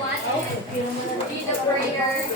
everyone and lead the prayer.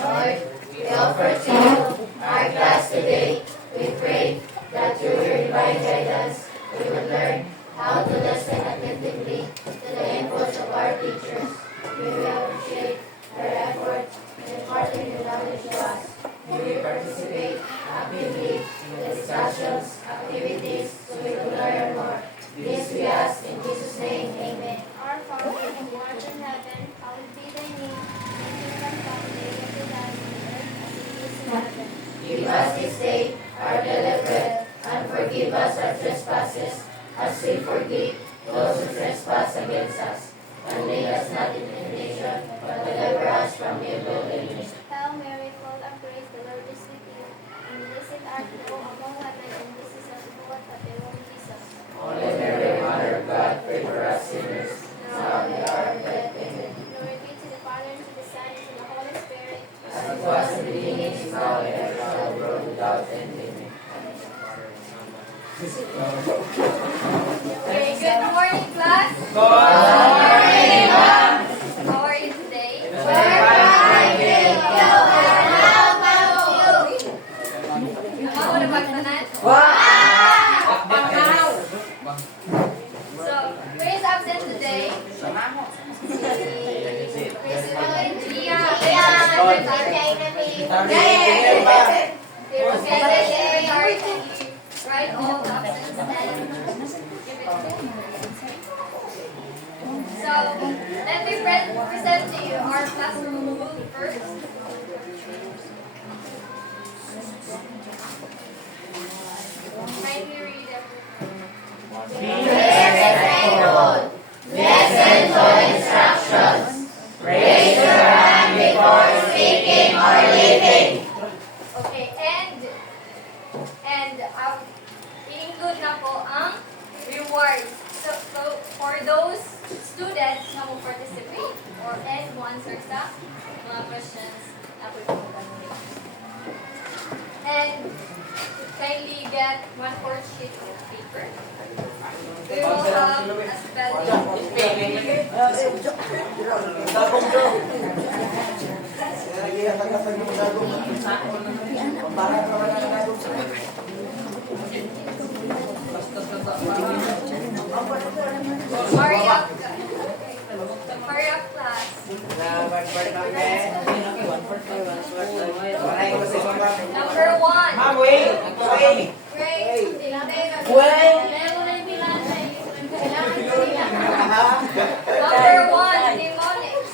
Lord, we offer to you our class today. We pray that through your divine guidance, we will learn how to listen attentively to the inputs of our teachers. We will appreciate their efforts in imparting your knowledge to us. May we participate actively in the discussions, activities, so we will learn more. This we ask in Jesus' name. Amen. Our Father, who art in heaven, hallowed be thy name. Thy kingdom come, thy will be done on earth as it is in heaven. Give us this day our daily bread, and forgive us our trespasses, as we forgive those who trespass against us. And lead us not into temptation, but deliver us from evil. Amen. Hail Mary, full of grace, the Lord is with you. And blessed art thou among women, and blessed is the fruit of thy womb, Jesus. Holy Mary, Mother of God, pray for us sinners, now and at our death. Amen. Glory be to the Father, and to the Son, and to the Holy Spirit. As it was in the beginning, is now, and ever shall be, world without end. Amen. Okay, good morning, class. Good morning, ma'am. How are you today? Namaho na pagtanan? So, who is absent today? Gia. Write all absence and give it to me. So, let me present to you our classroom rule first. Kindly read Listen to instructions. Raise your hand before speaking or leaving. Okay, and i-include na po ang rewards. So for those students na mo participate or and mo answer sa mga questions na po yung and kindly get 1/4 sheet of paper. We will have a spelling. Hurry up class. Number 1. Number 1, mnemonics.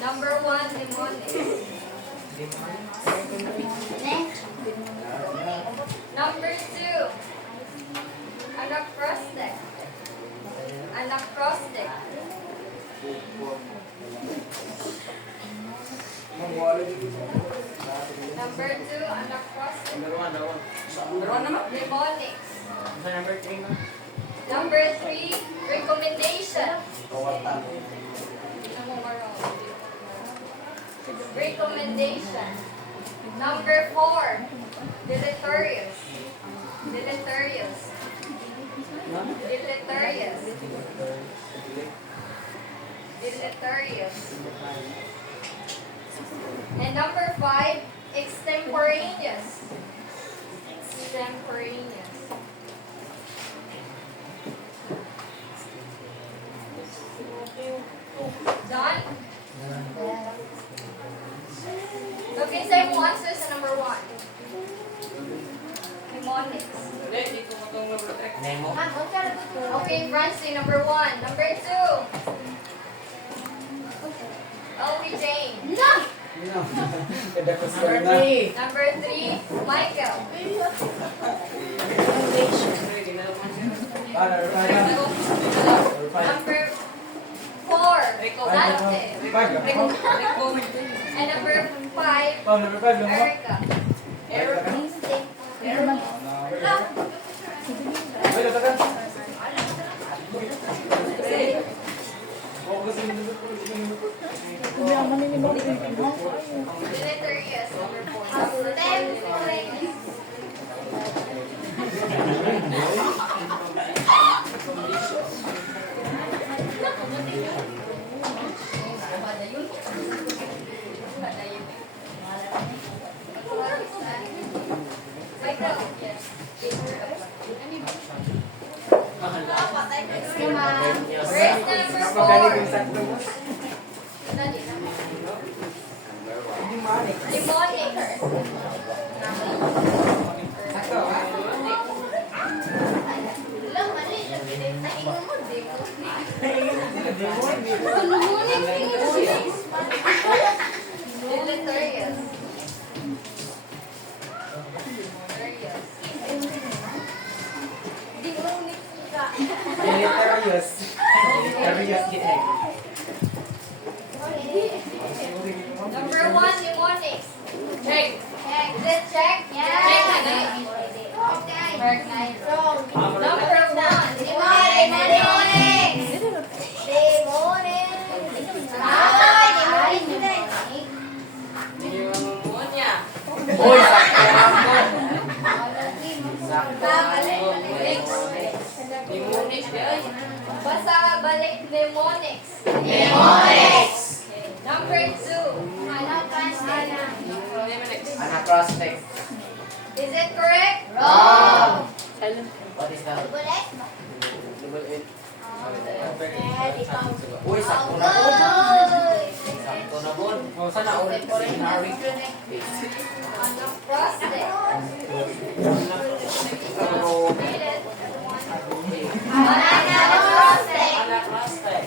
Number 1, mnemonics. Number 2, anacrostic. Anacrostic. Number 2, anacrostic. Mnemonics. Number 3, recommendation. Recommendation. Number 4, deleterious. Deleterious. Deleterious. Deleterious. And number 5, extemporaneous. Extemporaneous. Done? Okay, say mo answer sa number 1. Mnemonics. Okay, Francie, number 1. Number 2. Ellie Jane. Number 3, Michael. Number 4, Dante. And number 5, Erica. Focus Deleterious. Number 4. Extemporaneous. Vital. Yes. Verse number 4. Demonic. Deleterious. Deleterious. Deleterious gihek. Number 1, demonics. Check. Is it check? Yeah. Check. Okay. Wrong. Number 1, Demonic. Uy, sakto lang po. Basa ka balik, mnemonics. Demonics. Number 2, Anacrostic. is it correct? Wrong. What is that? Bullet. Double eight. Yeah, Uy, sakto na po. Sakto na po. Oh, sana ulit. Harry. Anacrostic. Anacrostic.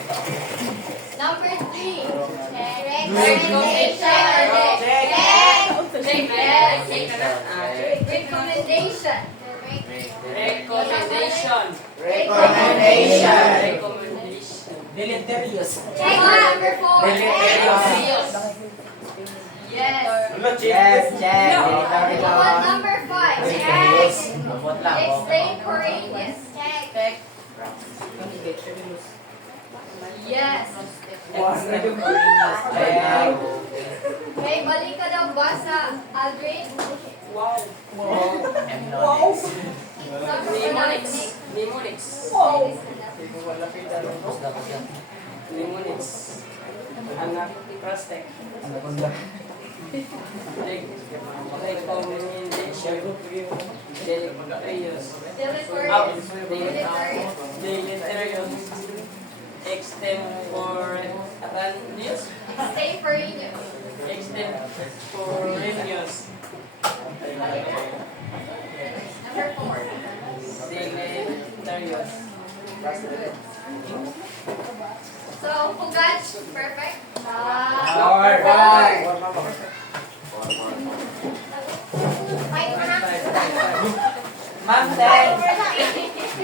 Number 3, Recommendation. recommendation. Recommendation. Deleterious. Check number 4. Deleterious. Yes. Yes, check. What number 5? Deleterious. Abot lang. Extemporaneous. Check. Yes. Extemporaneous. Check. Okay, balik ka daw ba sa Aldrin? Mnemonics. Mnemonics. Mnemonics. Mnemonics. Anacrostic. Recommendation. Deleterious. Deleterious. Deleterious. Deleterious. Extemporaneous. Extemporaneous. Extemporaneous. Number 4. Deleterious. So, Pugach, perfect. Ma'am, then.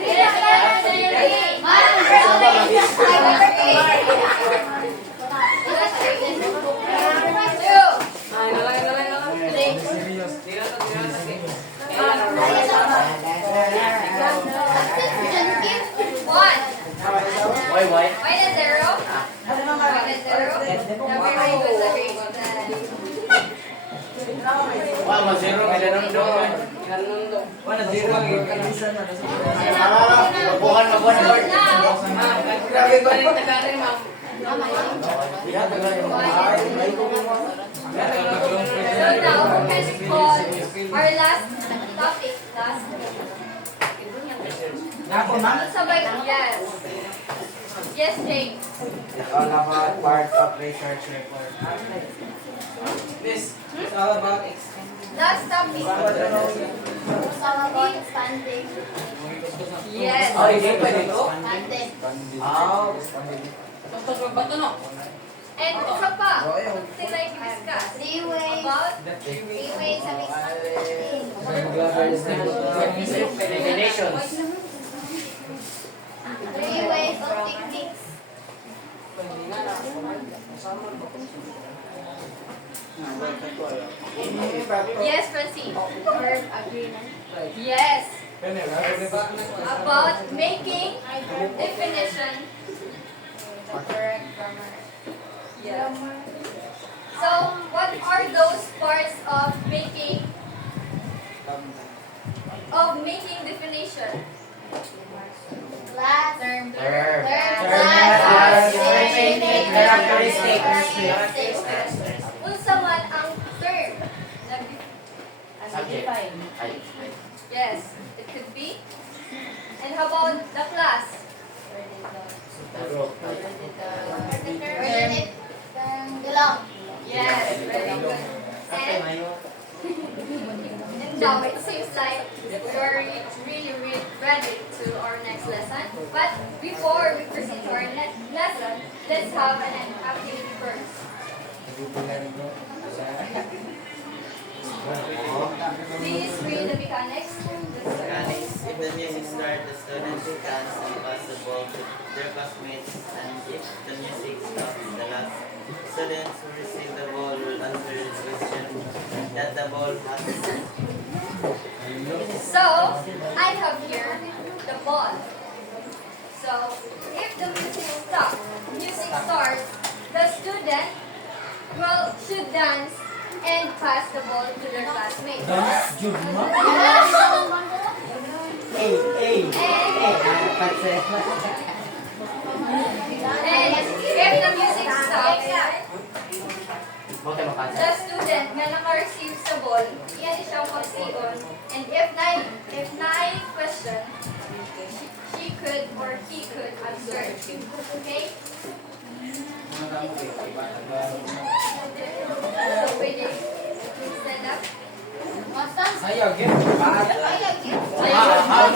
Ay, Why? Why na zero? Number 5 was a great one. Wow, ma-zero. May lanong doon. Wala, zero. Bukan mabuhan na board. So now, can we call our last topic? Sabay, yes. Yes, James. All about part of research report. This is all about Last topic. Expanding. Yes. Oh, hindi pa dito? Expanded. Oh. And isa pa, sila yung discuss Three ways. about Three ways of expanding. Eliminations. Three ways of techniques. yes, Francine. Verb agreement. Yes. About making definition Correct grammar. So, what are those parts of making definition? Class. Term. Term. Class. Characteristics. Unsa man ang term? Subject. Yes, it could be. And how about the class? Gelap. Yes, very good. And now it seems like we're really ready to our next lesson. But before we proceed to our lesson, let's have an activity first. Please read the mechanics. Mechanics. If the music starts, the students can pass the ball to their classmates, and if the music stops, the last students who receive the ball will answer the question that the ball has. So, I have here the ball. So, if the music starts, the student should dance and pass the ball to their classmates. And if the music stops, the student na naka-receive sa ball, iyan siyang magsigon. And if na question, she could or he could answer. Okay? So, pwede stand up. Ayaw, game.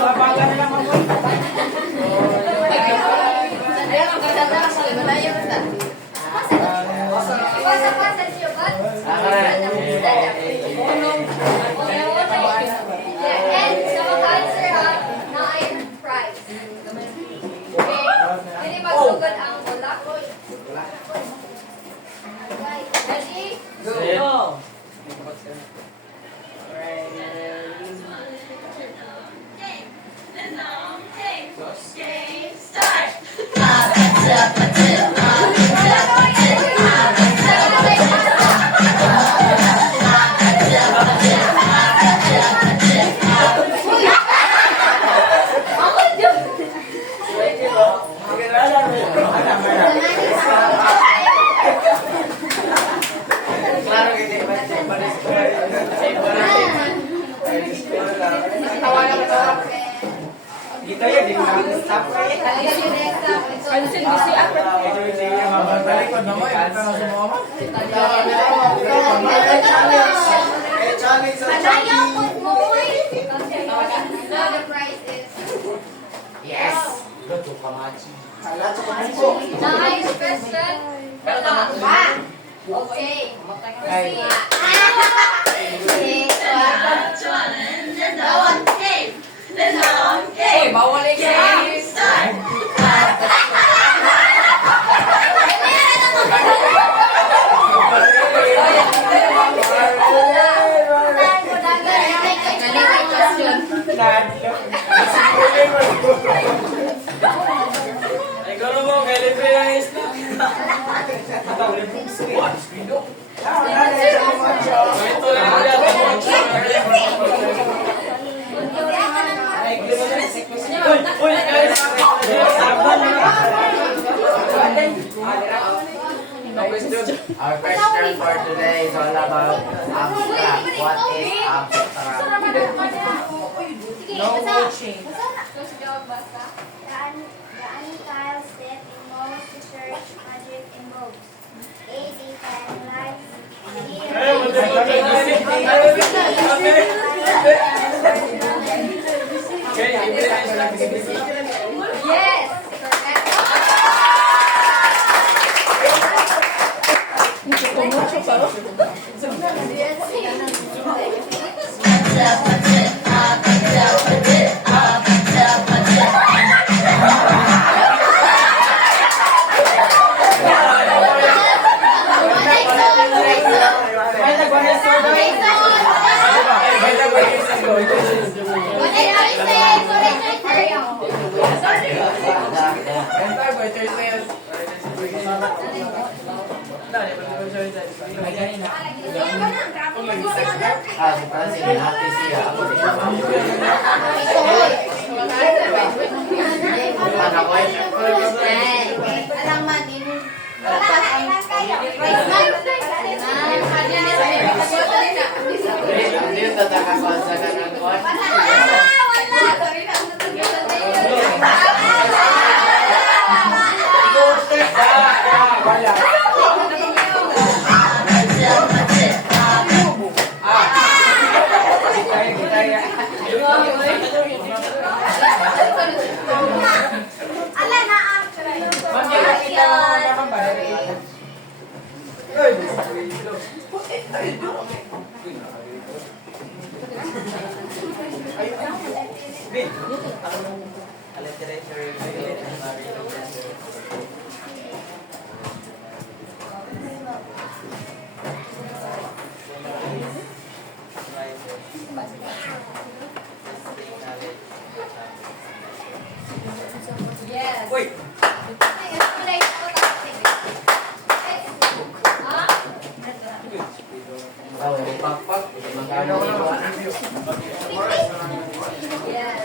Abagan na lang ako. Pasa-pasa niyo ba? Stand up. And sa mag-answer na ay prize. Okay? Hindi magsugod ang bola. Ready? Go! Dito yan, di ba? Stop ko yan. Talikod na mo, yung pera sa mga mo. Challenge sa Now the prize is Yes! Gato kamachi. Hala, chokomachi. nice question. Okay. Proceed. Hey, bawal exam! Ay, gano'n mo, kay libre ang isla. Ito lang mo yan. Uy, guys! Our question for today is all about abstract. What is abstract? No coaching. Gusto niyo magbasa? The Anatile step in most research project involves A. Data analyze, Yes. Correct. na, di ba ko siya sa Si Francis, happy siya. Ako din naman. Ano ko eh? Alam man, din. Hindi yung tatakakon sa kanangkon. Alliteration review and variable gender. Yes. Uy! Oh, may pakpak. Magkano ko na. Yes.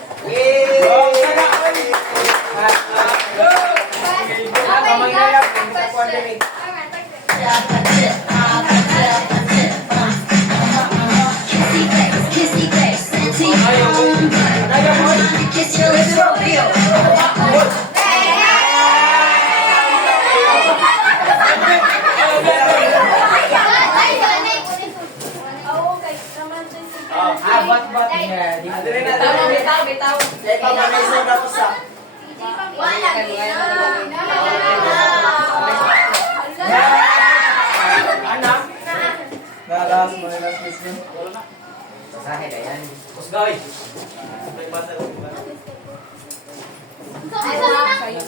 Kissy face, sexy kiss your lips for real. Ba't niya? Di ko Adre na, bitaw, bitaw. Kaya pamanisog ako sa Anak. Nalas mo na last question. Sasahid, ayan. Kusgoy. nagbasa ko ba?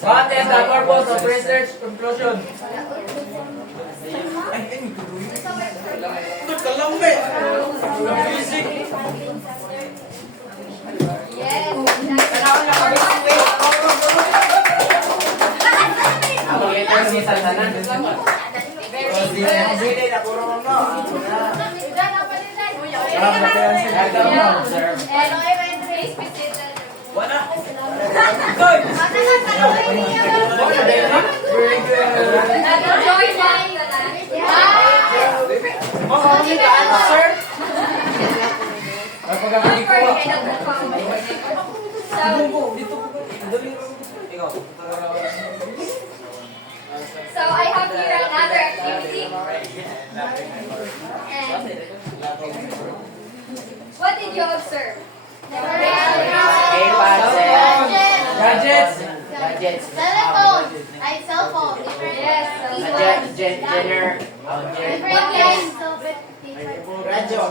What is the purpose of research conclusion? Basic. Yes. Ako kita si Sansanan. Very good. Sige, napuro mo no. Yeah. And please be seated. Wala. Goy. Very good. Enjoy lang. Mahuli ka answer. Ay pagkakali ko. So I have here another activity. And what did you observe? iPad, Gadgets. gadgets. Telephone. Ay, cellphone. Yes. Jenner. Different kinds of Radyo.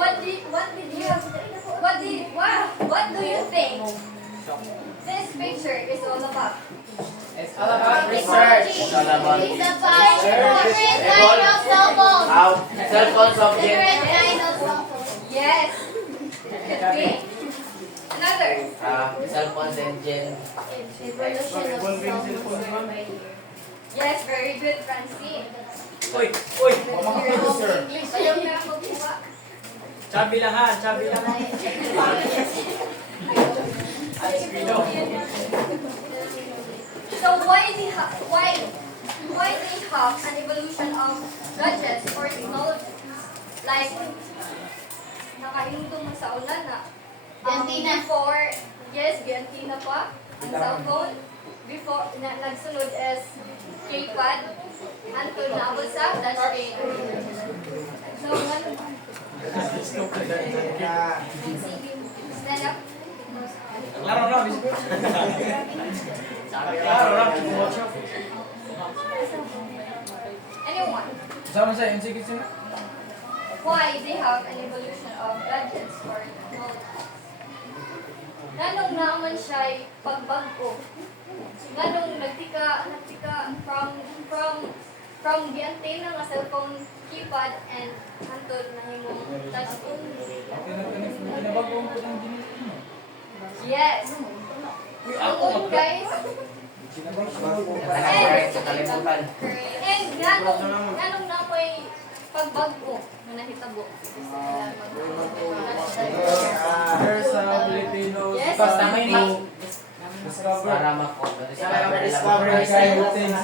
What do you think this picture is all about? It's all about research. It's all about It's about different kind of cell phones. how cell phones of Different kind of cell phones. Yes. Could be. Another. cell phones and Gen. Evolution of cell phones. Yes, very good, Francine. Uy, uy. English yung nakakuha. Chabi lang ha, chabi lang. So why they have an evolution of gadgets or technology? Like nakahintong man sa ulan na. Biantina. Before, yes, Biantina pa. Ang cellphone. Before, nagsunod is keypad. Until naabot sa touchscreen. So, ano ba? Stand up. Laro na, bispo. Laro na, Anyone? sama sa NCQ sila. Why they have an evolution of gadgets or technology? Nanong naman siya pagbago. Nanong nagtika from the antenna nga cellphone keypad and hantod na himong touchscreen. Kinabagong ko ng ginit. Yes. Uy, Ang ako guys, Correct sa kalimutan. And ganong na may pagbago na nahitabo. There's a Filipino Yes. Basta may discover. para mako. Discover kind of things.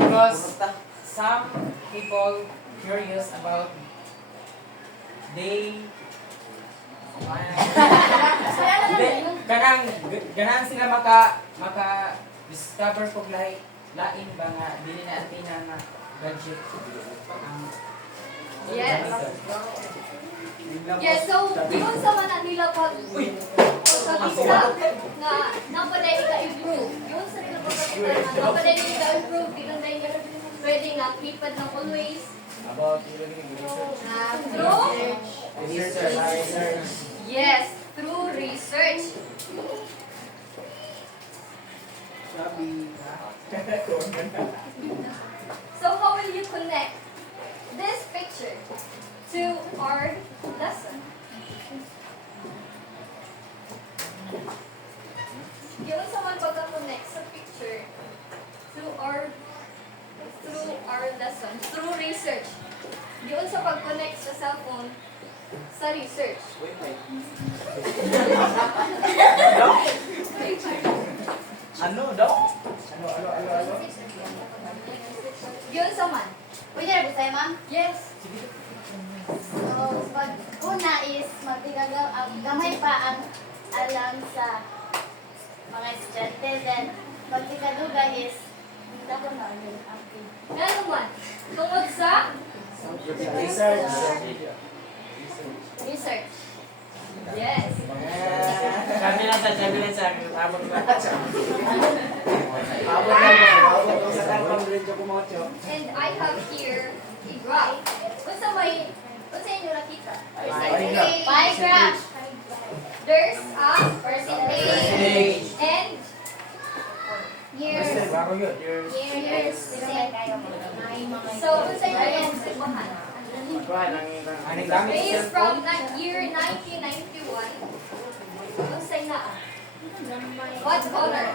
Because some people curious about they ganang sila maka discover kog lain ba nga dili na antina na gadget ang Yes. Yes, so yun sa mga nila pag pagkakita nga napaday ka-improve. Yun sa nila pagkakita nga napaday ka-improve. Di lang dahil nila pwede nga kipad ng always. About Through? research. Yes, through research. So how will you connect this picture to our lesson? Yung sa man pagka-connect sa picture through our lesson, through research. Yun sa pag-connect sa cellphone sa research. Ano daw? Yun sa man. Pwede na po tayo, ma'am? Yes. So, pag una is gamay pa ang alam sa mga estudyante. Then, pag ikaduga is hindi ko na ang Ano man? Tungod sa Research. research. Yes. sabi lang sa abot ba Abot sa kanpang radio ko mga tiyo. And I have here a graph. Unsa inyo nakita? Pie graph. There's a percentage and Years. Baro yun. Years. so unsa inyo obserbahan? Aning gamit Based from year 1991. Unsa na? What color?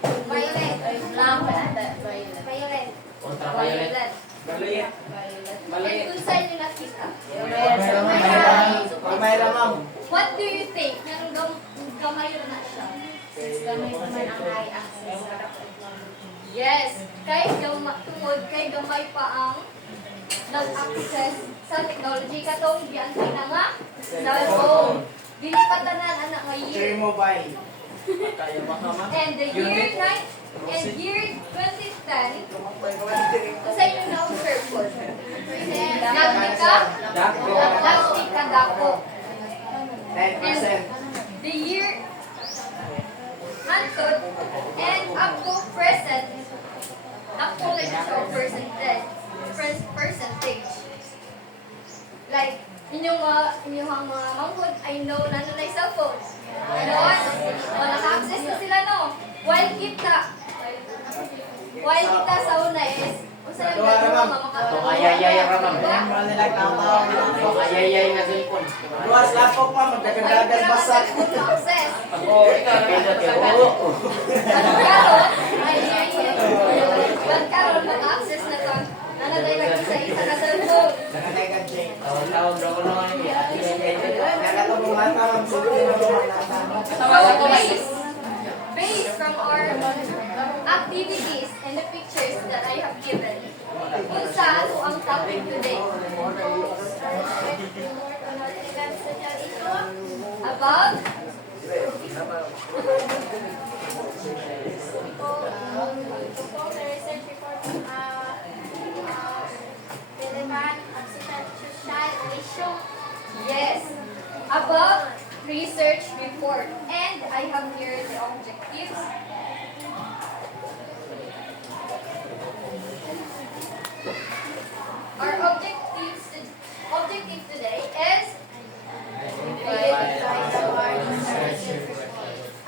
Violet. Violet. Ultraviolet. Violet. And unsa inyo nakita? Pamay ma'am. What do you think? Yang gamay na siya. Yes, tungod kay gamay pa ang nag-access sa technology katong giantay na nga cellphone. Dili pa tanan anak nga year. Mobile. And the year 2010 sa inyo na observe ko. Nagtika dako. 9%. The year hantod and up to present like siya percentage like inyong mga manghod I know na nalay cellphone ganon o naka-access na sila no while kita sa una is usa lang gano'n Ayayay ra ma'am. Ayayay na cellphone. Luwas lapok ma'am. Magdagdagan basag. access Oh, ito oo. karon mag-access na to nanagay lagi sa isa ka cellphone. Tawag daw ko naman yung Based from our activities and the pictures that I have given, unsa ato ang topic today? About research report relevant of social issue. yes, about research report, and I have here the objectives. Our objective today is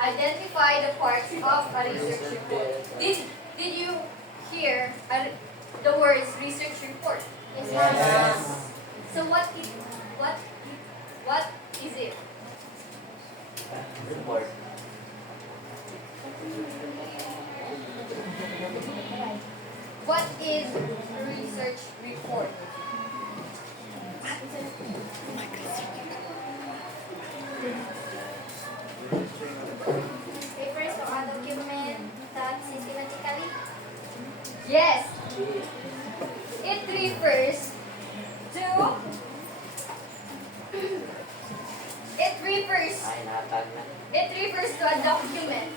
identify the parts of a research report. Did you hear the words research report? Yes. So what is it? report. is research report? Refers to a document that systematically Yes. It refers to it refers Ay, nakatag na. it refers to a document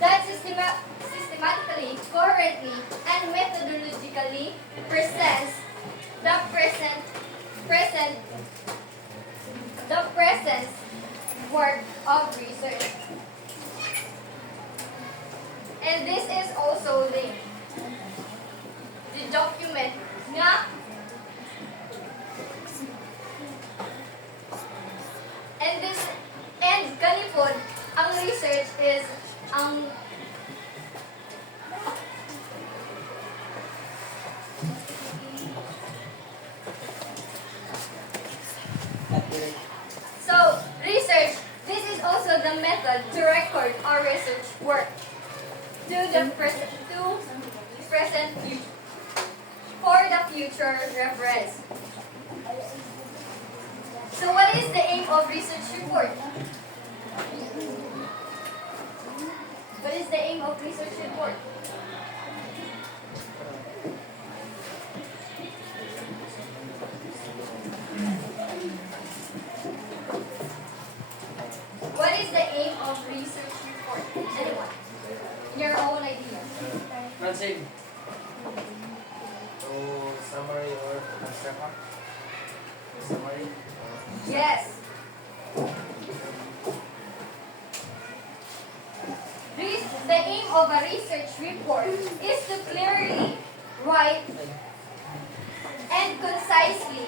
that systematically, coherently, and methodologically presents the present work of research. And this is also the document nga and kanipod ang research is ang so research, this is also the method to record our research work to present for the future reference. So what is the aim of research report? What is the aim of research report? What is the aim of research report? Anyone? In your own idea. Francine. So, summary or abstract? Summary? Yes. The aim of a research report is to clearly write and concisely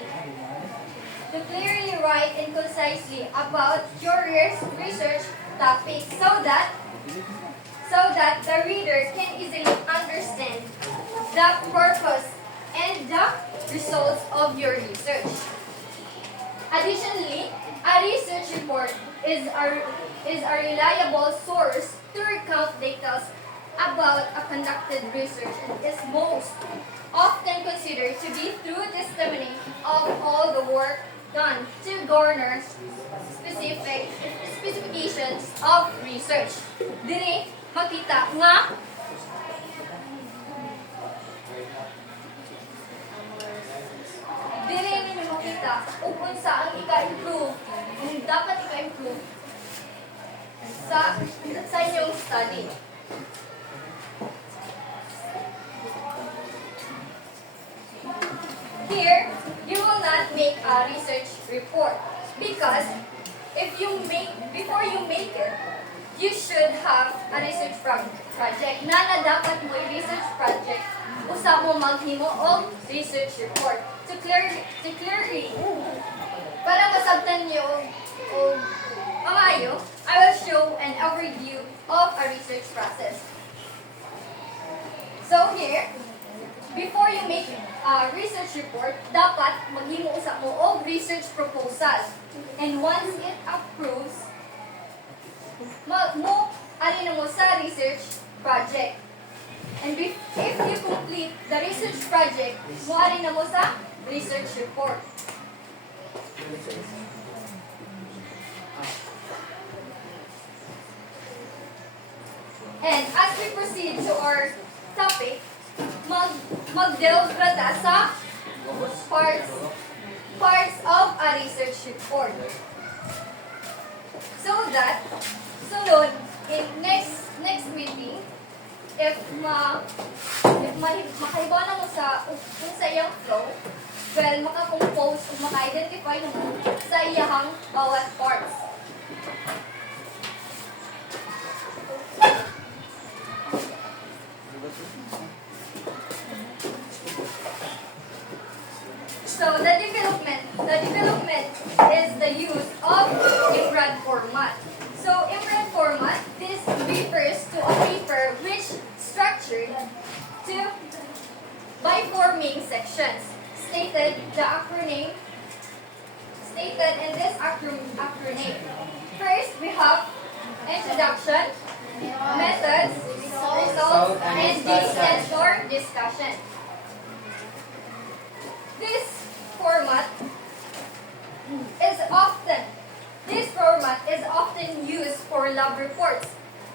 about your research topic so that the reader can easily understand the purpose and the results of your research. Additionally, a research report is a reliable source to recount details about a conducted research and is most often considered to be true testimony of all the work done to garner specifications of research. Diri makita nga diri ninyo makita kung unsa ang ika-improve, kung dapat ika-improve sa inyong study. Here, you will not make a research report because before you make it, you should have a research project. Na dapat mo i-research project, usa mo maghimo og research report to clearly para masabtan niyo og maayo, I will show an overview of a research process. So here, before you make a research report, dapat maghimo usa mo og research proposal. And once it approves, ari na mo sa research project. And if you complete the research project, ari na mo sa research report. And as we proceed to our topic, mag-delve rata sa parts of a research report. So that, sunod, in next meeting, if makaiba na mo kung sa iyang flow, well, makakompose o maka-identify mo sa iyang bawat parts. So the development is the use of IMRAD format. So IMRAD format, this refers to a paper which structured by forming sections. Stated in this acronym. First, we methods, results, and details for discussion. This format is often used for lab reports.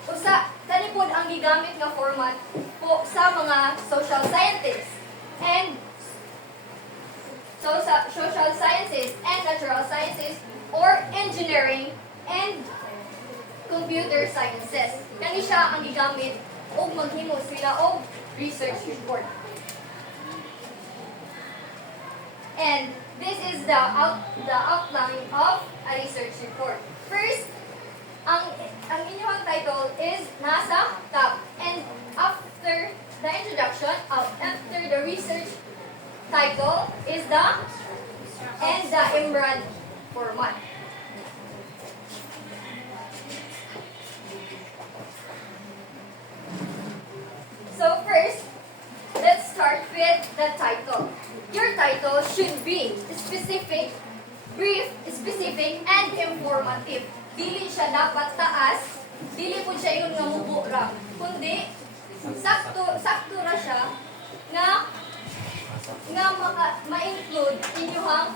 Usa, kani pod ang gigamit nga format po sa mga social scientists and social sciences and natural sciences or engineering and computer sciences. Kani siya ang gigamit og maghimo sila og research report. And this is the outline of a research report. First, ang inyong title is nasa top, and after the introduction, after the research title is the IMRAD format. So first, let's start with the title. Your title should be specific, brief, specific, and informative. Dili siya dapat taas, dili po siya yung namubo ra, kundi sakto ra siya nga ma-include inyong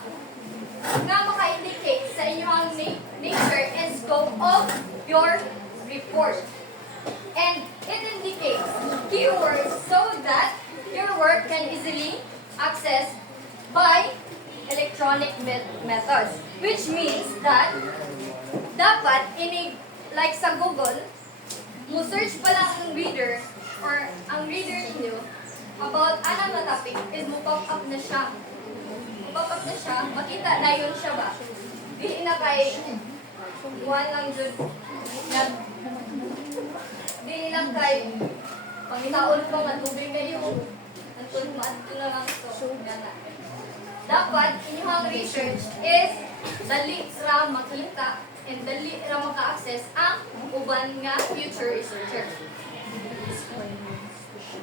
nga maka-indicate sa inyong nature and scope of your report. And it indicates keywords so that your work can easily access by electronic methods, which means that dapat like sa Google, mo search pa lang ang reader or ang reader ninyo about anong na topic is mo pop up na siya. Pop up na siya, makita na yun siya ba? Di na kay one lang jud na di lang kay pangitaon ko nga tubig kayo. Antun na lang so gana. Dapat inyong research is dali ra makita and dali ra maka-access ang uban nga future researcher.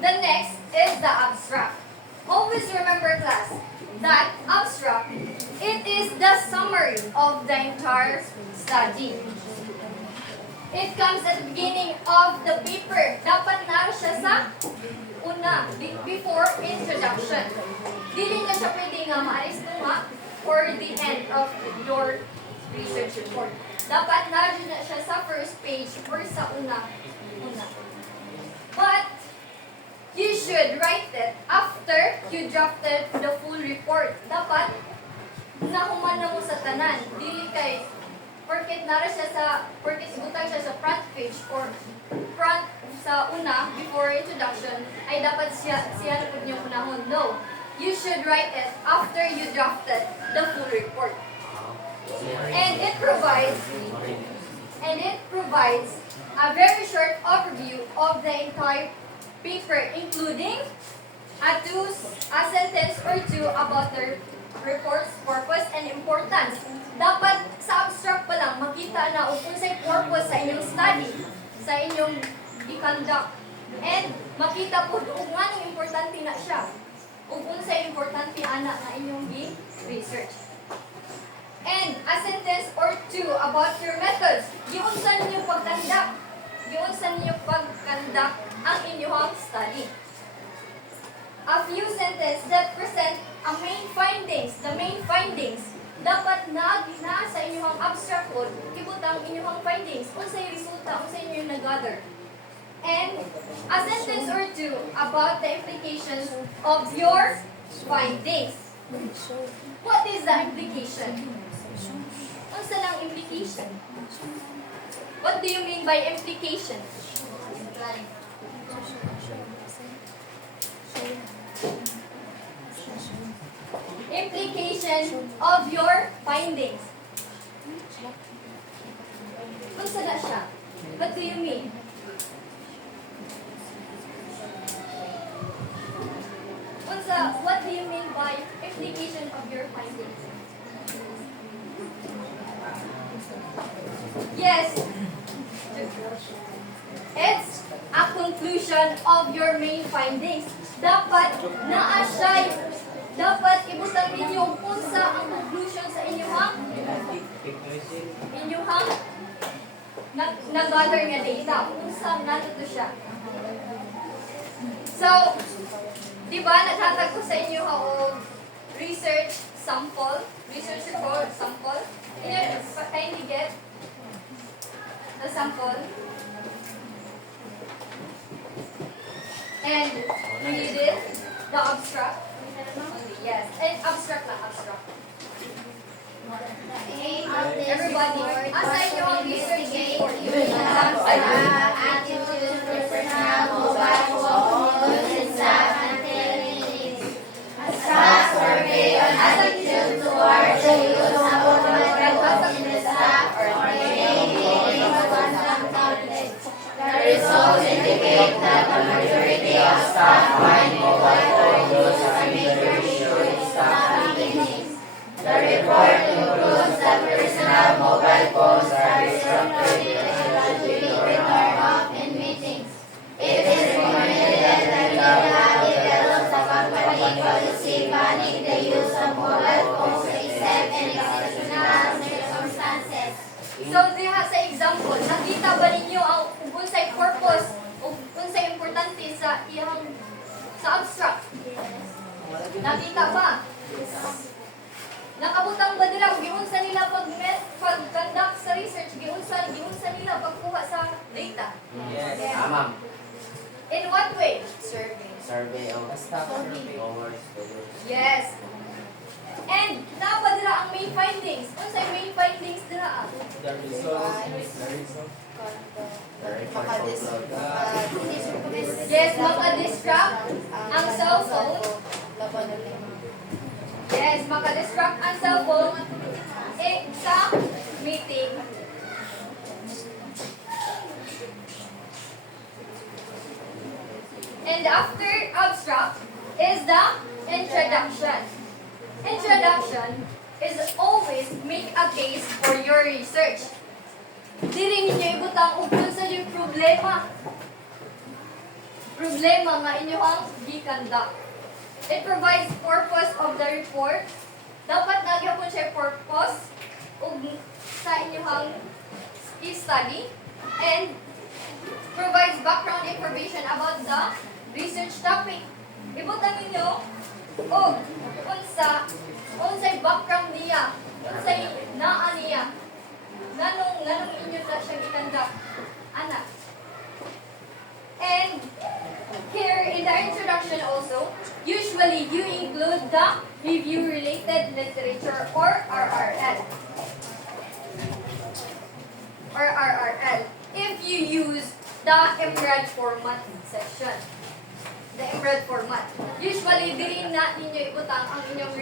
The next is the abstract. Always remember, class, that abstract, it is the summary of the entire study. It comes at the beginning of the paper. Dapat naro siya sa una, before introduction. Dili na siya pwede nga maalis nga for the end of your research report. Dapat naro na siya sa first page or sa una. But you should write it after you drafted the full report. Dapat nahuman na mo sa tanan. Dili kay porket ibutang siya sa front page or front sa una before introduction ay dapat siya na pud yung unahon. No. You should write it after you drafted the full report. And it provides a very short overview of the entire paper, including a sentence or two about the report's purpose and importance. Dapat sa abstract pa lang makita na kung unsay purpose sa inyong study, sa inyong i-conduct. And makita po kung anong importante na siya. Kung unsay importante ana na inyong research. And a sentence or two about your methods. Giunsa ninyo pag-conduct ang inyong study. A few sentences that present the main findings. Dapat na sa inyong abstract code, ibutang inyong findings, unsay resulta, unsay inyong nag-gather. And a sentence or two about the implications of your findings. What is the implication? Unsa lang implication? What do you mean by implication? Implication of your findings. Unsa na siya? What do you mean? What do you mean by implication of your findings? Yes. It's a conclusion of your main findings. Dapat ibutang ninyo unsa ang conclusion sa inyong na-gather nga data. Kung saan natuto siya. So, di ba, naghatag ko sa inyo o research sample, research report sample. Can you kindly get the sample? And read it, the abstract. Yes, and abstract lang, abstract. The aim of this Everybody, report assign was your to own research investigate report. attitude, personal, mobile phone use, and staff activities. A staff survey on attitude towards the use of mobile phones in the staff or training was conducted. The results indicate that the majority of staff find mobile phone use a major issue in staff meetings. The report concludes that personal mobile phones are disruptive technology when turned off in meetings. It is recommended that the media develops a company policy banning the use of mobile phones except in exceptional circumstances. So, diha sa example, nakita ba ninyo ang unsay purpose o unsay importante sa iyang sa abstract? Nakita ba? Nakabutang ba nila giunsa nila pag-conduct sa research, giunsa nila pagkuha sa data? Yes. Ma'am. In what way? Survey of Staff survey. powers. Yes. And naa ba dira ang main findings? Unsay main findings dira? The result. The report concludes. Yes, maka-distract ang cellphone. Yes, maka-distract ang cellphone sa meeting. And after abstract is the introduction. Introduction is always make a case for your research. Dili ninyo ibutang ug unsa yung problema. Problema nga inyo ang gi-conduct. It provides purpose of the report. Dapat nagyapon siya purpose ug sa inyong study and provides background information about the research topic. Ibutang ninyo og unsay background niya, unsay naa niya. Ganong inyo na siya gi-conduct. Ana. And here in the introduction also, usually you include the review-related literature or RRL. Or RRL. If you use the EMRAD format section. The EMRAD format. Usually, dili na ninyo ibutang ang inyong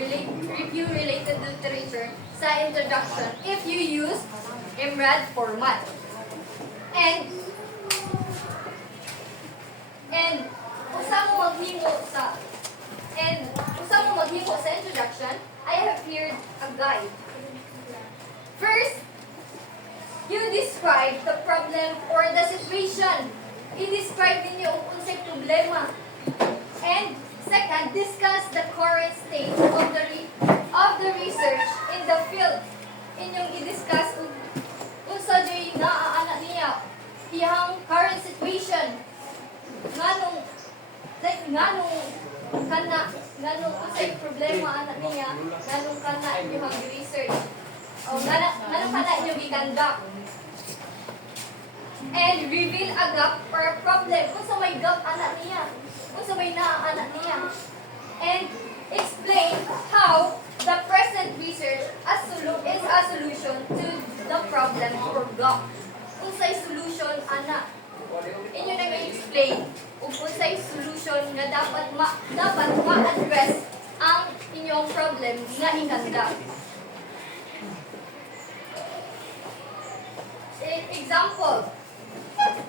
review-related literature sa introduction if you use EMRAD format. And usa mo maghimo sa introduction, I have here a guide. First, you describe the problem or the situation. I-describe ninyo kung unsay problema. And second, discuss the current state of the research in the field. Inyong i-discuss unsa joy naaana niya iyang current situation. Nganong unsay problema ana niya, nganong kana inyong research. O nganong kana inyong i-conduct. And reveal a gap or a problem. Unsa may gap ana niya. Unsa may naaana niya. And explain how the present research is a solution to the problem or gap. Unsay solution ana. Inyo na i-explain ug unsay solution nga dapat ma-address ang inyong problem nga i-conduct. Example.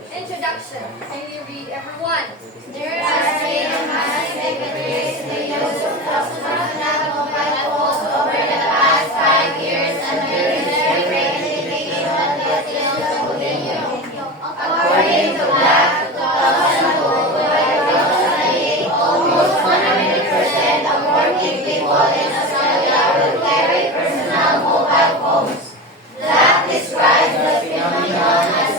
Introduction. Can you read everyone? There are been a massive increase in the use of personal mobile phones over the past 5 years, and there is every indication that this will continue. According to Black 2002 mobile study, almost 100% of working people in Australia will carry personal mobile phones. Black describes the phenomenon as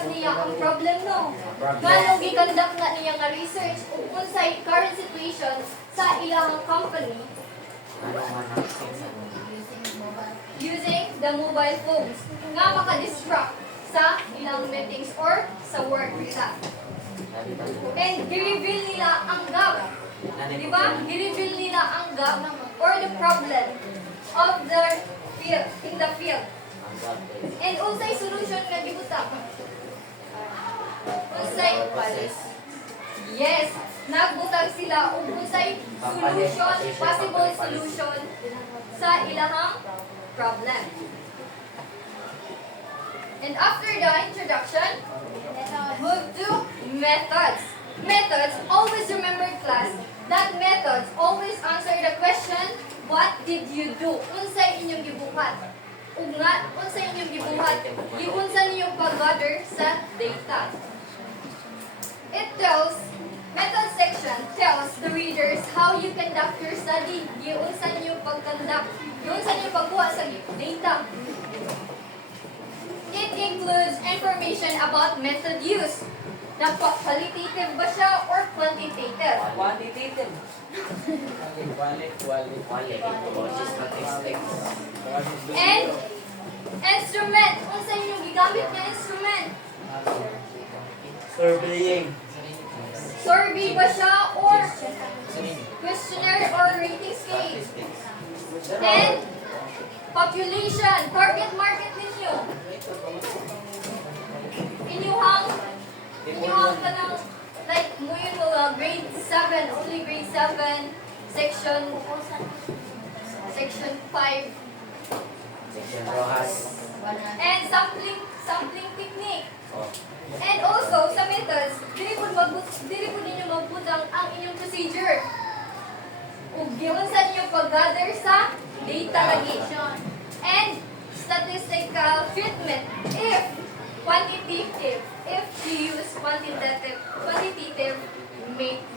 i-discuss niya ang problem no. Nganong gikandak na niya nga research ug unsay current situation sa ilang company using the mobile phones nga maka-disrupt sa ilang meetings or sa work nila. And gi-reveal nila ang gap. Di ba? Gi-reveal nila ang gap or the problem of their field, in the field. And unsay solution nga gibuta? Unsay yes, nagbutag sila og unsay solution, possible solution sa ilahang problem. And after the introduction, move to methods. Methods, always remember class, that methods always answer the question, what did you do? Unsay inyong gibuhat? Ug nga, unsay inyong gibuhat? Giunsa ninyong pag-gather sa data. It tells, method section tells the readers how you conduct your study. Giunsa ninyong pag-conduct. Giunsa ninyong pagkuha sa data. It includes information about method use. Qualitative ba siya or quantitative? Quantitative. And instrument. Unsa inyong gigamit nga instrument? Surveying. Survey ba siya or questionnaire or rating scale? And population. Target market ninyo. Inyuhang kanang like mo yun grade 7, only grade 7, section 5. Section Rojas. And sampling technique. And also sa methods, dili po ninyo magbutang ang inyong procedure. Ug giunsa ninyo pag-gather sa data lagi. And statistical treatment if quantitative, if you use quantitative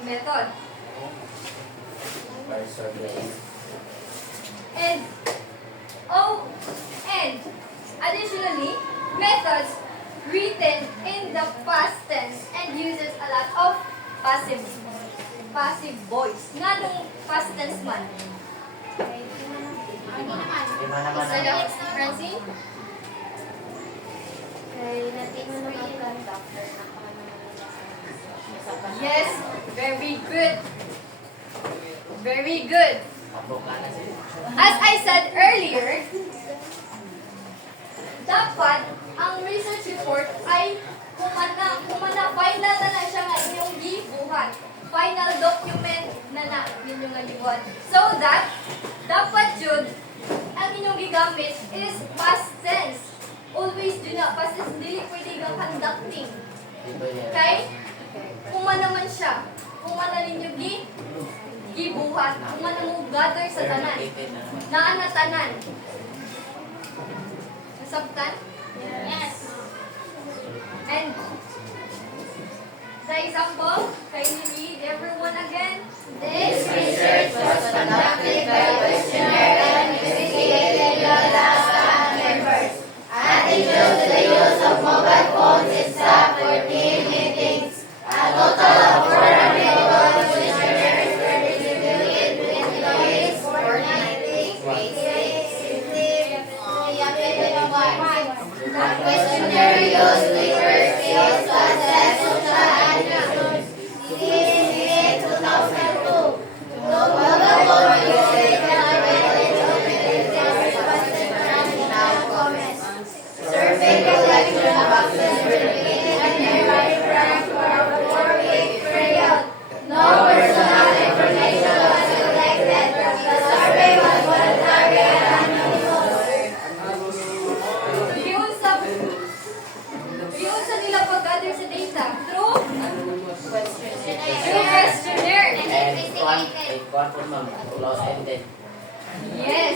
method. And additionally, methods written in the past tense and uses a lot of passive voice. Nganong past tense man? Isa Francine? Yes, very good. Very good. As I said earlier, dapat ang research report ay kumana final na siya nga inyong gibuhat. Final document na ninyo nga gibuhat. So that dapat jud ang inyong gigamit is past tense. Always do not past tense, dili pwede kang conducting. Okay? Kumana man siya. Kumana ninyo gibuhat. Kumana mo gather sa tanan. Naan na tanan. Nasabtan? Yes. And the example, can you read everyone again? This research was conducted by questionnaire and investigated the last members. Attitude to the use of mobile phones in staff for team meetings. A total of 400 questionnaires were distributed to employees for 90 grades. The questionnaire used Twitter skills to assess social attitudes. In 2002, the mobile phone usage generated comments. Survey collection boxes were located and nearby ranked for a 4-week period. No personal information was collected. The survey was voluntary and anonymous. Giunsa nila pag-gather sa data? Through questionnaire. Yes.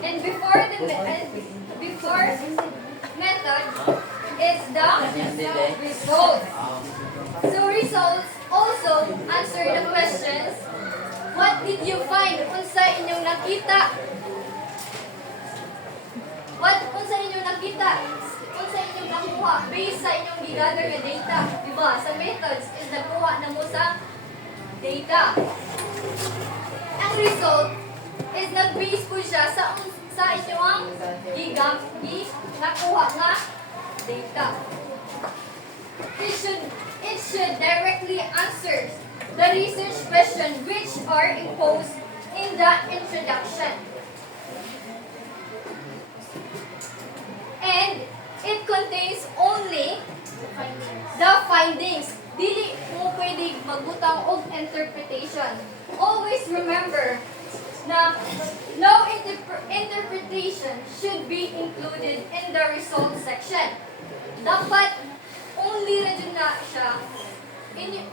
And before method is the result. So results also answer the questions. What did you find? Unsa inyong nakita? kung sa inyong nakita, kung sa inyong nakuha, based sa inyong gigather nga data, di ba? Sa methods is nakuha na mo sa data. Ang result is nag-base po siya sa inyong nakuha nga data. It should directly answer the research question which are imposed in the introduction. And it contains only the findings. Dili mo pwede magbutang og interpretation. Always remember na no interpretation should be included in the results section. Dapat only ra jud na siya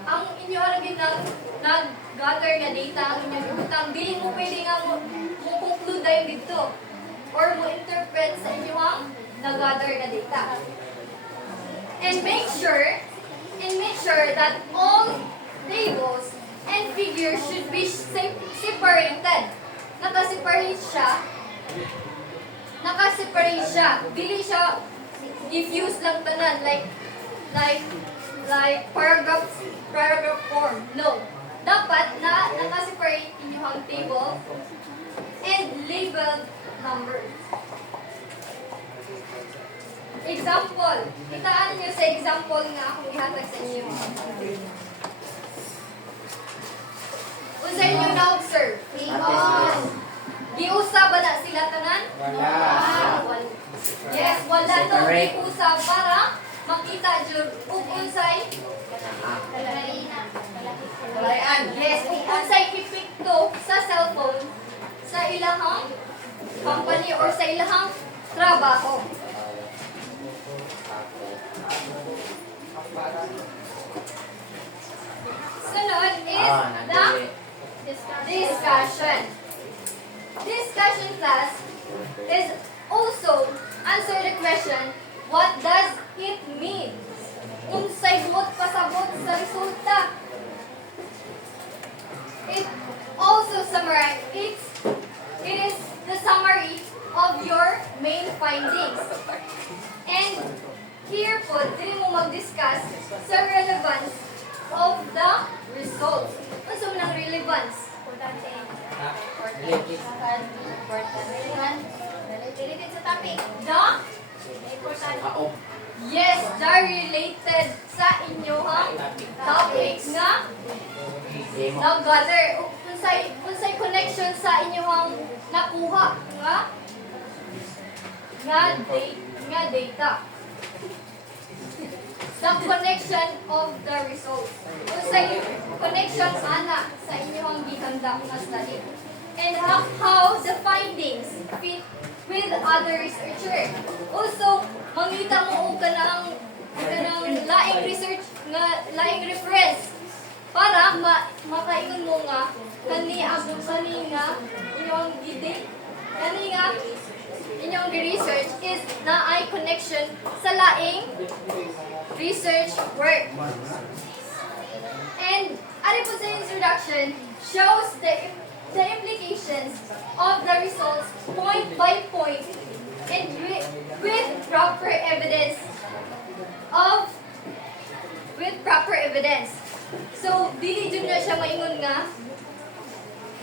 ang inyo aragin nag-gather nga data ang inyong ibutang. Dili mo pwede nga mo conclude dayon dito or mo interpret sa inyong nag-gather nga data. And make sure that all tables and figures should be separated. Naka-separate siya. Dili siya diffuse lang tanan like paragraph form. No. Dapat na naka-separate inyong table and labeled numbers. Example. Kitaan niyo sa example nga akong ihatag sa inyo. Unsa inyo na-observe? Giusa ba na sila tanan? Wala. Yes, wala to. Giusa para makita jud ug unsay Kalayan. yes, ug unsay epekto sa cellphone sa ilahang company or sa ilahang trabaho. Sunod is the discussion. Discussion class is also answer the question, what does it mean? Unsay buot pasabot sa resulta. It also summarize it is the summary of your main findings. And here po, dili mo mag-discuss sa relevance of the results. Ano sa manang relevance? Related sa topic. Yes, the related sa inyong topics nga nag-gather. Unsay connection sa inyong nakuha nga data. The connection of the results. Unsay connection ana sa inyong gihanda nga study. And how the findings fit with other researcher. Also, mangita mo og kanang laing research nga laing reference para makaingon mo nga kani nga inyong research is na ay connection sa laing research work. And ari po sa introduction shows the implications of the results point by point and with proper evidence. So, dili dun na siya maingon nga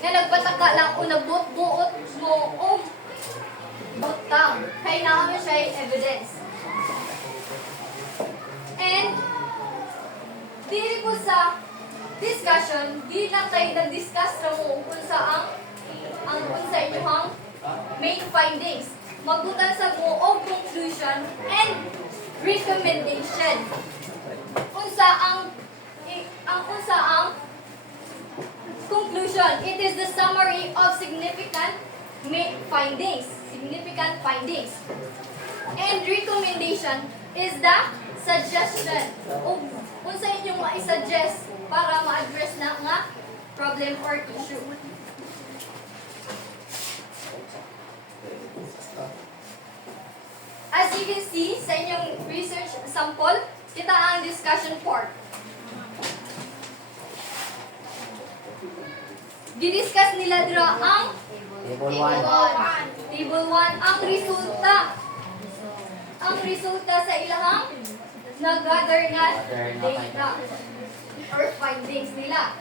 nagpataka lang o nagbuot-buot mo o butang. Kailangan siya evidence. And, dili po sa discussion, di lang tayo nag-discuss na mo kung sa unsa inyong main findings. Magbutan sa mo o conclusion and recommendation. Unsa ang conclusion? It is the summary of significant findings. And recommendation is the suggestion. Unsa inyong ma-suggest para ma-address na nga problem or issue. As you can see sa inyong research sample, kita ang discussion part. Didiscuss nila dira ang Table 1. Table 1, ang resulta sa ilahang nag-gather na data or findings nila.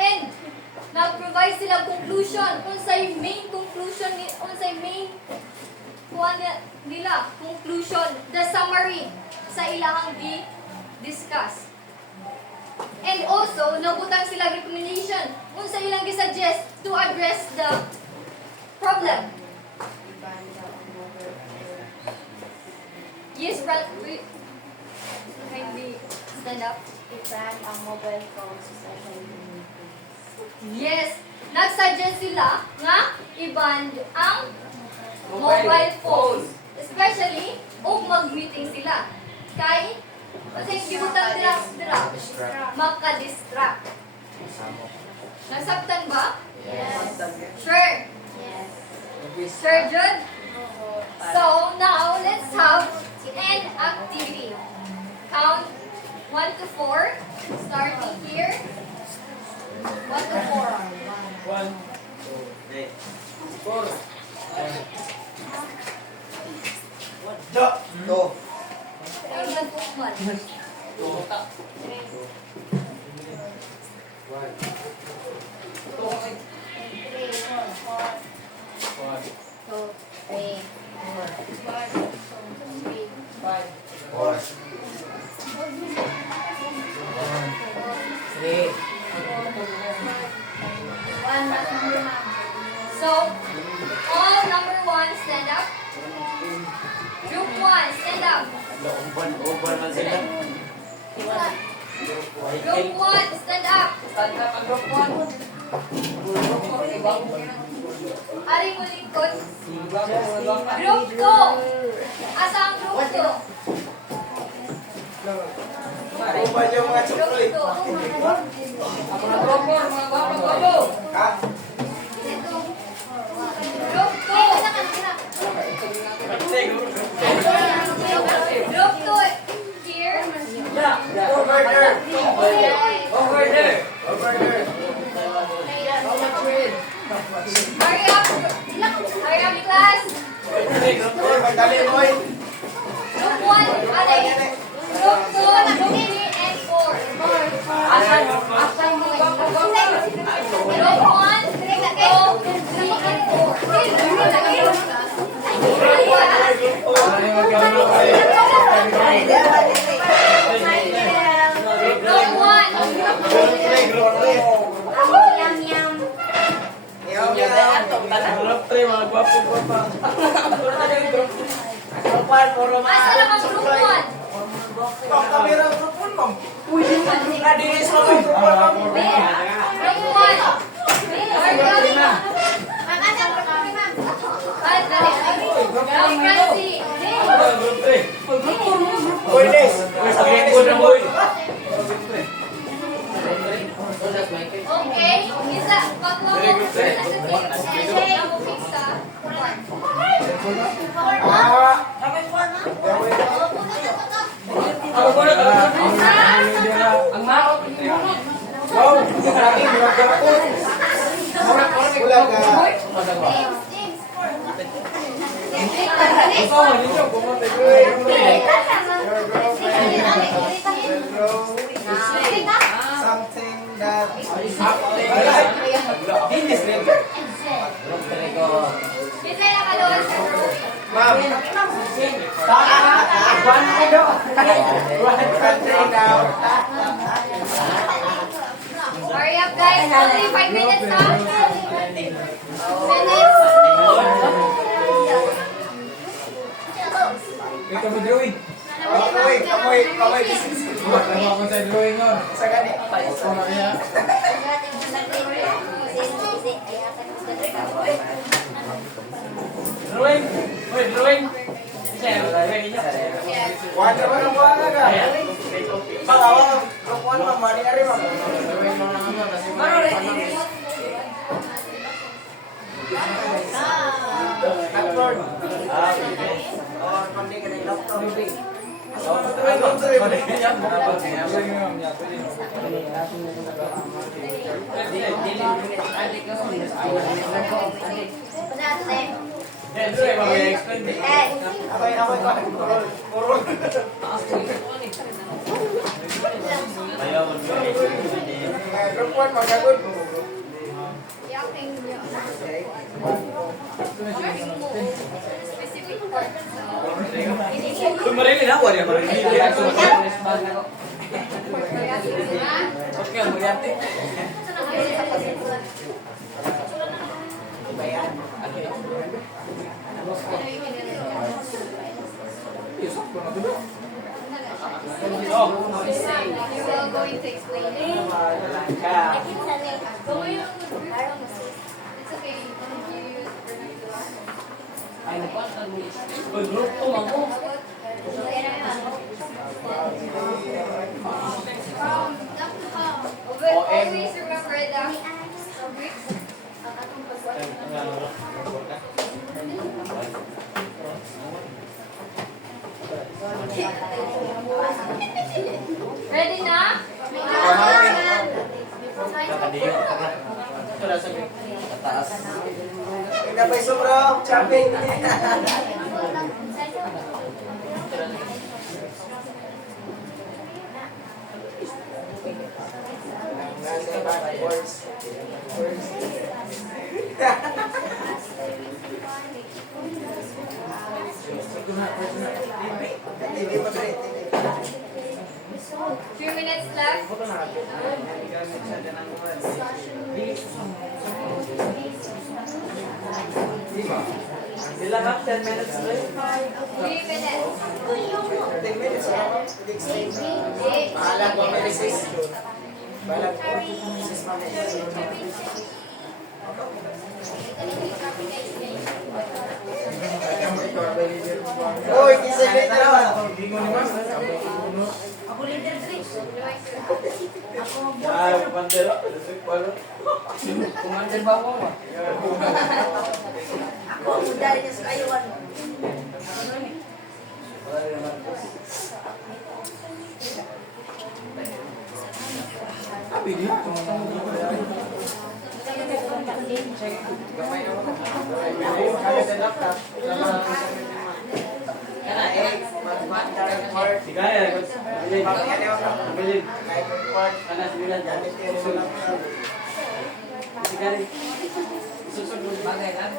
And nag-provide sila conclusion, unsay main conclusion unsay main nila conclusion, the summary sa ilahang discuss. And also nabutang sila recommendation unsa ilang gi-suggest to address the problem. Yes, kindly stand up. Iban ang mobile phones sa social media. Yes, nag-suggest sila nga i-ban ang mobile phones. Especially, og mag-meeting sila. Kay, kasi gibutan nila maka-distract. Nasabtan ba? Yes. Sure. Yes. Sure, Jude? So, now, let's have an activity. Count 1 to 4, starting here. 1 to 4. 1, Hindi. 4. Ayun, nagpukman. Two, three, 4. 3. So, all number 1, stand up. Group 1, stand up. Uban man sila. Group 1, stand up. Stand up ang group 1. Ari mo lingkod. Group Group 2. Asa ang group 2? Ubad yung mga Group 2. Ako na group 4, mga guwapo. Ha? Group 2. Group 2 here. Over there. Over there. Over there. Hurry up. Hurry up, class. Magdali, boy. Group 1, alay. Group 2, group 3, and 4. Asan mo guwapo? Group 1, 2, 3, and 4. Group 1. Group 3, mga gwapo-gwapo. Asa lang ang group 1? Ang kamera ang group 1, ma'am. Nadinis mo ang group 1, ma'am. Group 1. Hurry up. Ay, dali. Group Francie. Group 3. Boy, Liz. Sa likod ng boy. Okay. Isa. Pagkuha mo. Namupik sa 1. Ang maot. Wow, grabe, mga gwapo. Wala ka. Ikaw, ninyo, pumunta ko eh. Something that Guinness record. Isa yung kalawal sa group. Ma'am. Something now. Hurry up, guys. Only 5 minutes na. Ito mo drawing. Kamoy. Wala mo sa drawing nun. Sa gani. Ito na niya. Drawing. Uy, drawing. Isa yung drawing niyo. Wala ba ng wala ka? Pangawang kapuan ma'am, mali na rin ma'am. Upload. Oh, pandi ka na yung laptop. Dili. Adik ko. ate. Eh, drawing, mag-explain. Eh, Kurol. Ayaw mo din. Group 1, magagod. Yaking niyo. Learning mo. Specific part. Kung marili na, wala marili. Okay, magyati. You will going to explain it. Go with it's okay. You use vernacular. Group 2 ako. Always remember the Greeks. Ready na? Pinapay sobrang chopping. Few minutes left. Ilan na? 10 minutes left? 3 minutes. 10 minutes. Bahala ko ang medicine. Bahala ko. Mrs. Mami. Oy, kisay kayo na. Bingo ni Mas. ako leader Chris. Ay, pandero. Commander ba ako ba? Ako ang dali niya sa kayuan mo. Abi niya. Bagay lang.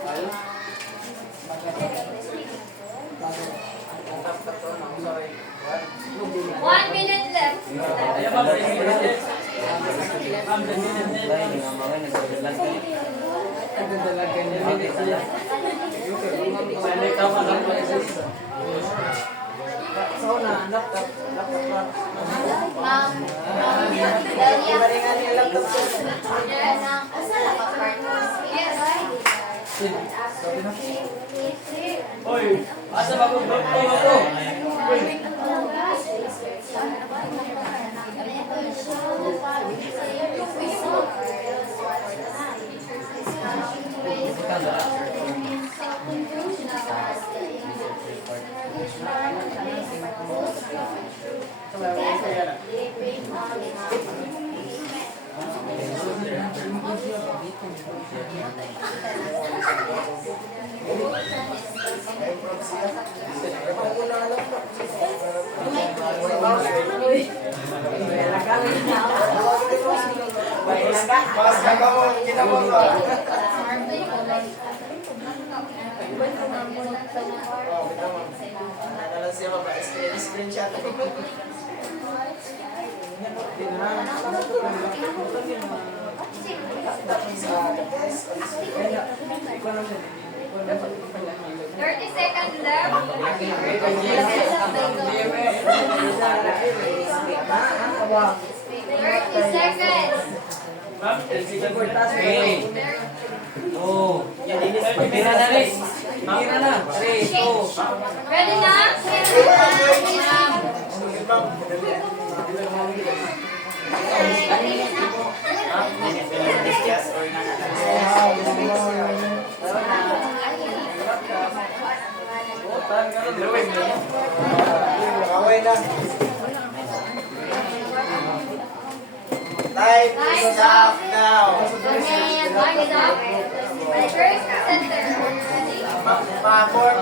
1 minute left. Ma'am, Oy, asa ba ko ako? Mas kakaw kinamo ko. Nanalan siya ba screenshot. Thirty seconds left. 30 seconds. Tira na rin. Tira na. 3, 2. Ready na? Away na. Time is up now. Line it up. First center. Ready? Ma 4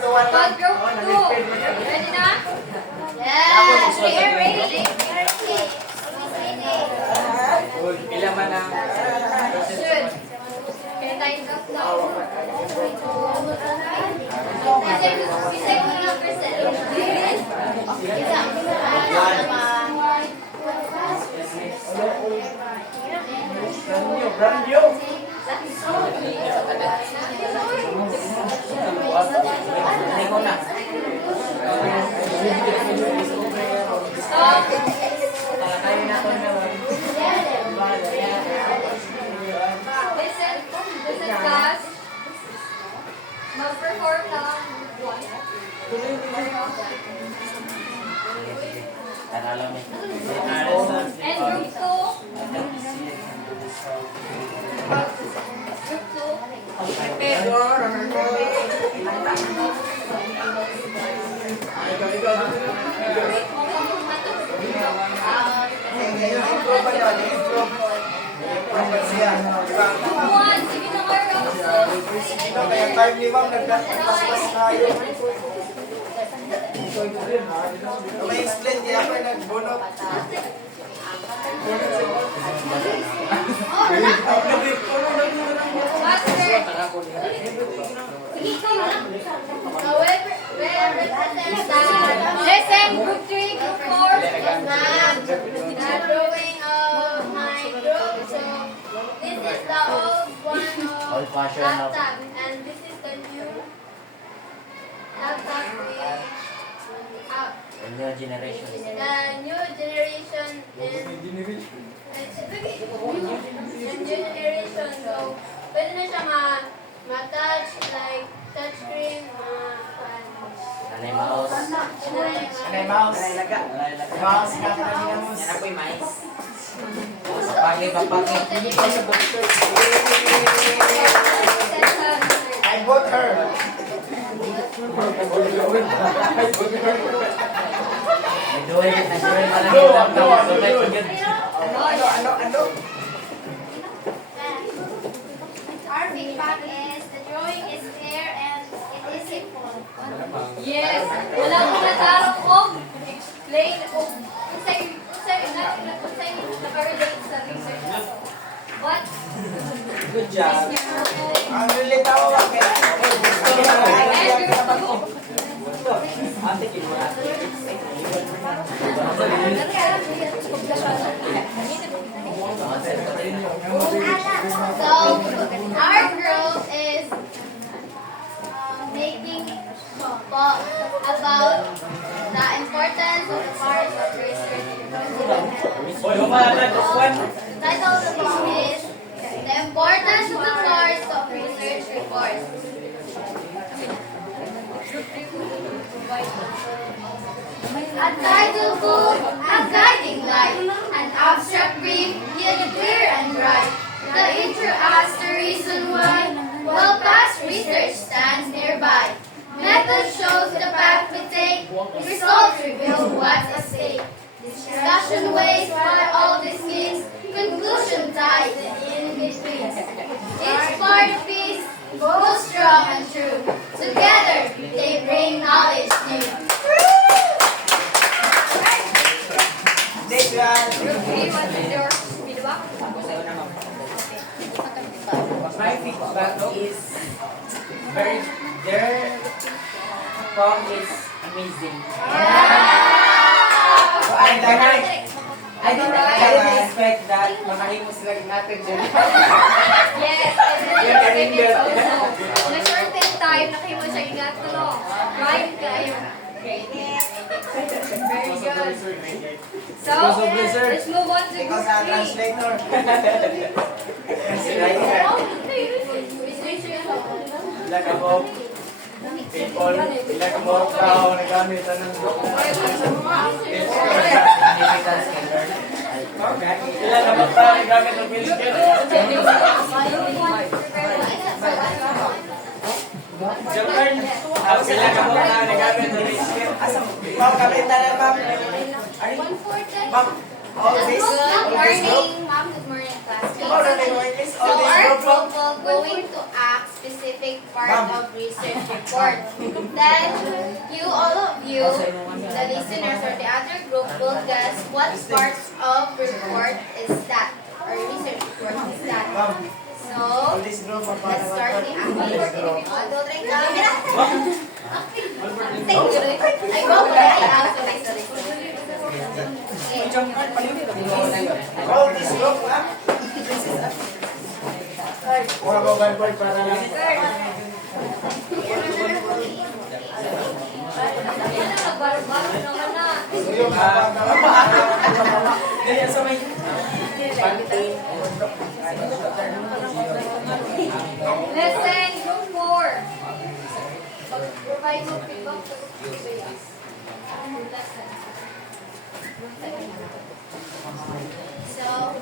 to 1 lang. Call group 2. Ready na? Yes, We are ready. Ilan man ang Should. Kaya tayo up now. Bisa ko na percent. Brand new. Ano ko na? Stop. Talakayin na ko na. Listen. Listen, class. Mag-perform lang. Alam mo. And group 2. Group 2. Group 1. Sige na kayo. Kaya time ni ma'am, nagpaspas na yun. May explain, di ako nagbunot. Master. Listen, group 3, group 4. Drawing of my group. So this is the old one of Old fashioned of. laptop, and this is the new laptop with The new generation. the new generation so pwede na siya ma-touch like touchscreen, Anay mouse. Anay mouse. Mouse ka pa niya mouse. Yan ako'y mais. Pagi pa pagi. I bought her. Nag-drawing pa lang yung laptop. Ano? Our feedback is the drawing is fair and it is simple. Yes. Wala ko na tarong og explain og unsay nakarelate sa research. What? Good job. Ang relate ako kaya. And group 2. Ate, kinuha. So our group is making about the importance of the part of research. The title of the book is The Importance of the Parts of Research Reports. A title book, a guiding light, an abstract brief, yet clear and bright. The intro asks the reason why, while past research stands nearby. Method shows the path we take, results reveal what's at stake. Discussion weighs what all this means, conclusion ties the in-between. Each part piece goes strong and true, together they bring knowledge new. Thank you, Ann. Group 3, what is your feedback? My feedback is very, their song is amazing. I didn't expect that makahimo sila natin dyan. Yes, and then also, na shorten time, nakahimo siya ingat ko, no? Right, kayo. Very good. So, let's move on to Ikaw group sa 3. translator. Ilan ka mo? People, ilan ka mo tao nagamit ng Significance can learn. ilan ka mo tao nagamit ng Pilskin? Japan, ilan ka mo tao nagamit ng Pilskin? Ma'am, kapitan na ma'am. Ma'am, All this? Good All this group? morning, ma'am. Good morning, classmates. All this So our group? group will going to act specific part Ma'am. of research report. Then you, all of you, the listeners or the other group will guess what part of report is that, or research report is that. Ma'am, So all this group are para let's start the All this group. acting. Ay, go for it. Sorry. Okay. All this group, ha? Mura mo ba para lang? Nagbaro-baro naman na. Yung Ganyan sa may... Lesson group 4. Provide mo feedback sa group 3. Lesson. So,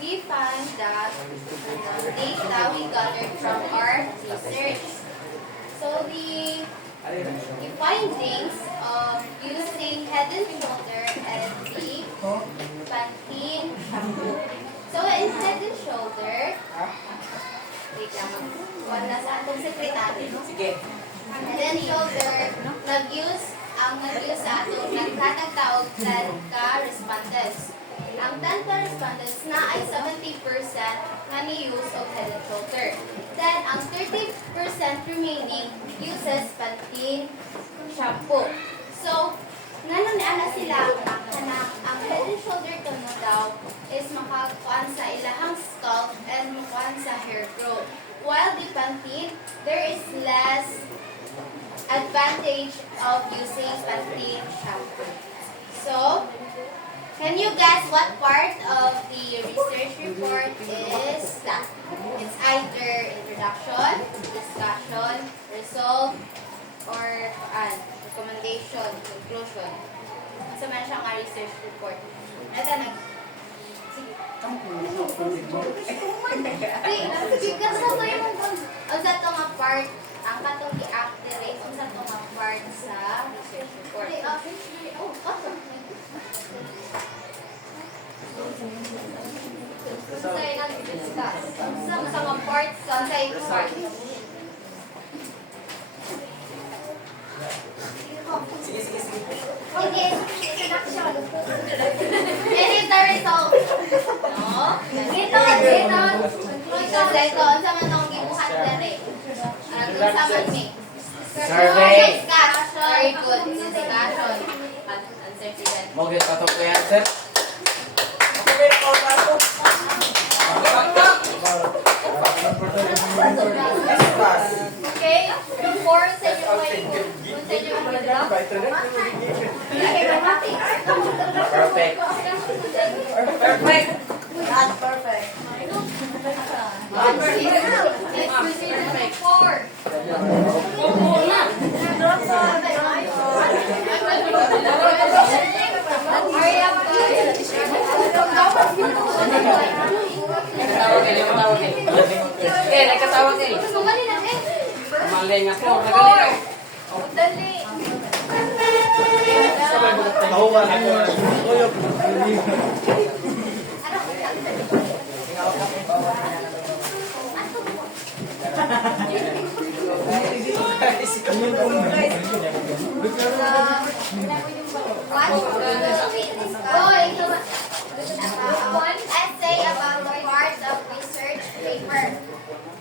we found that the data we gathered from our research. So, the findings of using Head and Shoulder and the Pantene shampoo. So, in Head and Shoulder, wait lang, wala sa atong sekretary. Sige. Head and Shoulder, nag-use sa atong nagtatag taog 10 ka respondents. Ang 10 ka respondents na ay 70% nga ni-use of Head and Shoulder. Then, ang 30% remaining uses Pantene shampoo. So, ana sila ang Head and Shoulder tono daw is makakuan sa ilahang scalp and makakuan sa hair growth. While the Pantene, there is less advantage of using Pantene shampoo. So, can you guess what part of the research report is that? It's either introduction, discussion, result, or recommendation, conclusion. So, man siya nga research report. Ito, sige. Sige, kasi ito yung ang sa ito nga part, ang katong i-activate, ang sa ito nga part sa research report. Oh, awesome. Sa nag-discuss. Sa mga parts sa part. Sige. It is introduction. It is the result. No? Ito. Ang sa manong gibuhat dere. Ang sa man ni. Survey. Discussion. Very good. Discussion. Answer si Ben. Mogel patok ko yan, sir. Okay? Before sa inyo ay sa inyo ang mag-drop. Perfect. Perfect! Not perfect. Let's proceed to 4. Hurry up, guys. Nakatawag kayo. Eh, nagkatawag kayo. Sumali na eh. Maling ako. 4. Nagaling. Dali. Tahuan ako. One essay about the parts of research paper.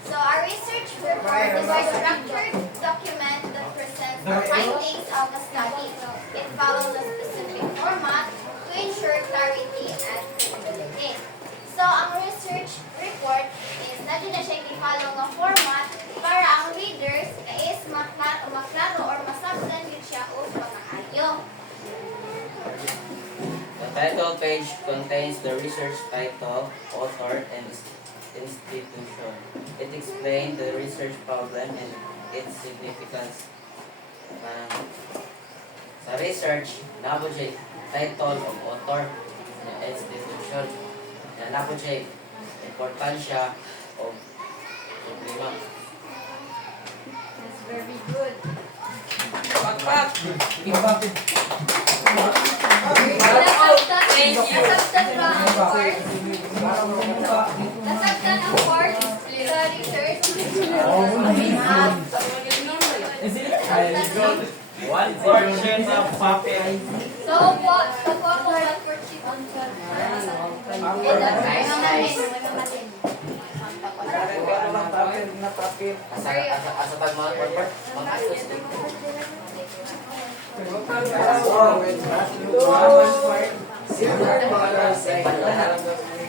So our research report is a structured document that presents the findings of a study. It follows a specific format to ensure clarity and credibility. So ang research report is natin na siya i-follow ng format para ang readers is maklaro or masabtan yun siya o makaayo. The title page contains the research title, author, and institution. It explains the research problem and its significance. Sa research, nabo siya title of author and institution. Nabo siya importansya o problema. That's very good. Pakpak! Iba. Let's Nasaktan ba ang part? Nasaktan ang part sa research? One portion of puppet. So, what? Pagkuha ko one portion on and the Asa tag mga part. Mga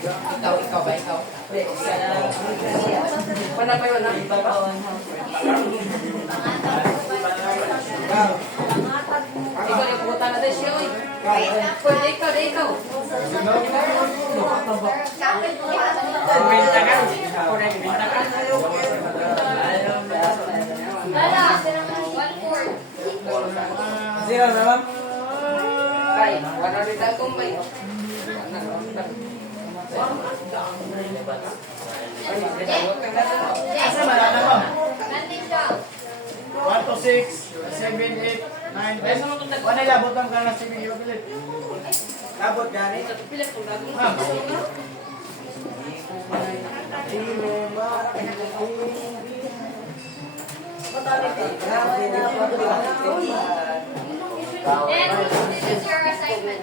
Ikaw ba? Ikaw? Panapay wala. Ikaw yung puta natin siya. Pwede ikaw. Lala, one fourth. Sino naman? Kay, wala rin akong may. Asa ba na mo? Nandun siya. 1 to 6, 7, 8, 9, 10. Wala labot ang ka na si Mio Pilit. Labot gani. Ma'am. And this is your assignment.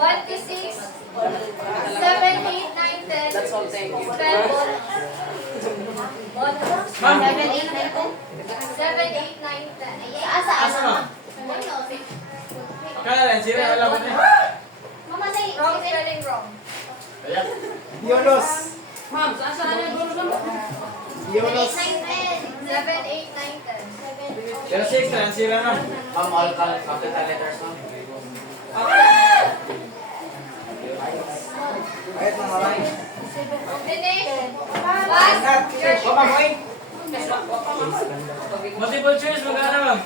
1 to 6, 7, 8, 9, 10. That's all, thank you. Spell ball. Ball. Ma'am. 7, 8, 9, 10. 7, 8, 9, 10. Asa mo? Kaya lang, sila yung labot niya. Wrong spelling wrong. Yolos. Ma'am, saan yung gulo naman? Yolos. 7, 8, 9, 10. Pero 6 na, sila na. Ma'am, all capital letters ma'am. Ayat mga line. Finish. Pass. Your Papamoy. Multiple choice, magkano ma'am?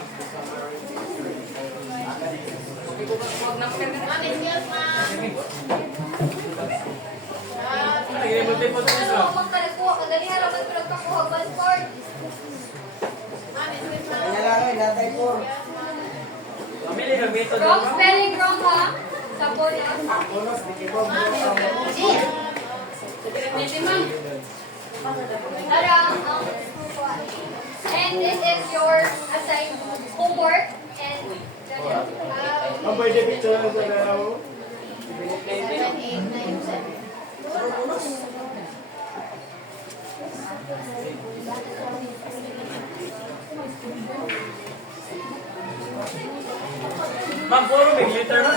Sige, multiple choice Ano ma'am. ang magkalakuha? Kadalihan naman ko nagkakuha. One fourth. Kanya lang ay latay po. Mamili kang method Wrong spelling wrong ha. Sa bonus. Bonus, di ko. Tara, and this is your assigned homework and Ang pwede picture na sa dalaw. 7, 8, 9, 10. Ma'am, puro may glitter na.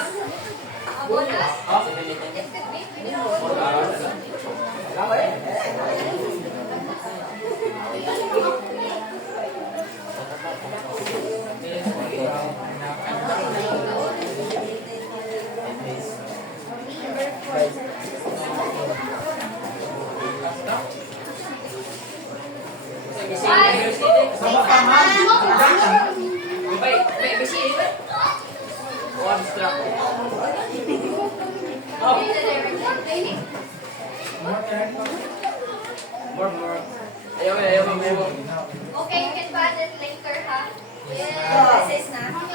bonus. Ah, It could be. We don't know. Sama ka ma'am. More. Ayaw. Okay, you can pass it later, ha? Yes. This is na.